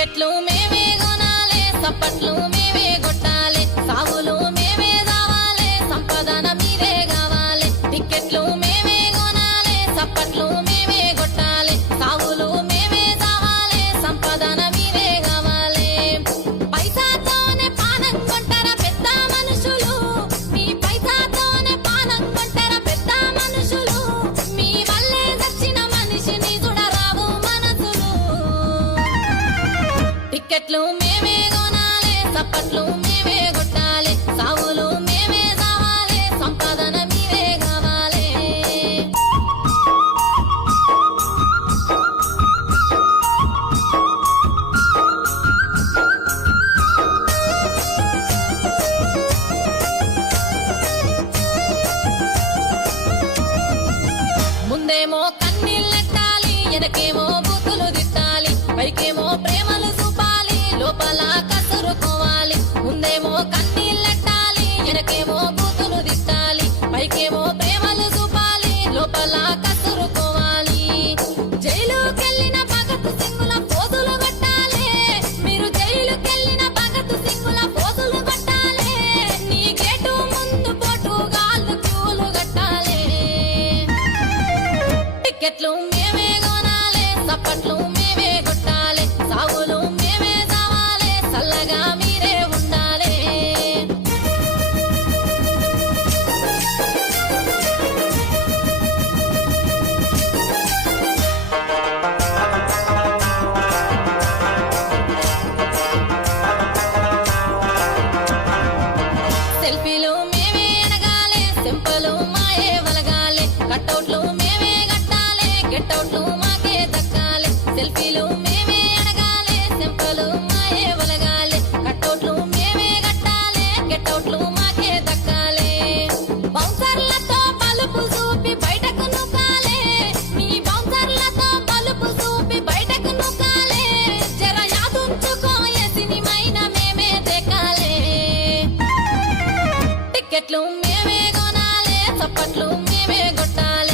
టికెట్లు మేమే కొనాలే సప్పట్లు మేమే కొట్టాలి సావులు మేమే రావాలి సంపాదన మీరే కావాలి టికెట్లు మేమే కొనాలి సప్పట్లు మేమే కొట్టాలి సావులు మేమే రావాలి సంపాదన మీరే కావాలి పైసాతోనే పానం కొంటారా పెద్ద మనుషులు మీ పైసాతోనే పానం కొంటారా పెద్ద మనుషులు మీ వల్లే చచ్చిన మనిషిని చూడరావు మనసులు టికెట్లు మేమే కొనాలి సప్పట్లు మేమే కొట్టాలి సావులు మేమే రావాలి సంపాదన మీరే కావాలి ముందేమో కన్నీళ్ళెట్టాలి వెనకేమో బూతులు దిట్టాలి పైకేమో ప్రేమలు చూపాలి లోపల కసురుకోవాలి ముందేమో కన్నీళ్ళెట్టాలి వెనకేమో బూతులు దిట్టాలి పైకేమో ప్రేమలు చూపాలి లోపల కసురుకోవాలి జైలుకెళ్ళిన భగత్ సింగుల పోజులు కొట్టాలి మీరు జైలుకెళ్ళిన భగత్ సింగుల పోజులు కొట్టాలి నీ గేటు ముందు పోటుగాళ్ళు క్యూలు కట్టాలి టికెట్లు మేమే కొనాలి సప్పట్లు మేమే కొట్టాలి సావులు మేమే రావాలి చల్లగా మీరే ఉండాలి సెల్ఫీలు మేమే అడగాలి సింపులు మాయే వలగాలి కట్అవుట్లు మేమే కట్టాలి గెట్అవుట్లు మాకే దక్కాలి సెల్ఫీలు మేమే అడగాలి సింపులు మాయే వలగాలి కట్అవుట్లు మేమే కట్టాలి గెట్అవుట్లు మాకే దక్కాలి బౌన్సర్లతో బలుపు చూపి బయటకు నుకాలి మీ బౌన్సర్లతో బలుపు చూపి బయటకు నుకాలి జర యాదుంచుకో సినిమైనా మేమే దేకాలి టికెట్లు మేమే కొనాలి చప్పట్లు మేమే కొట్టాలి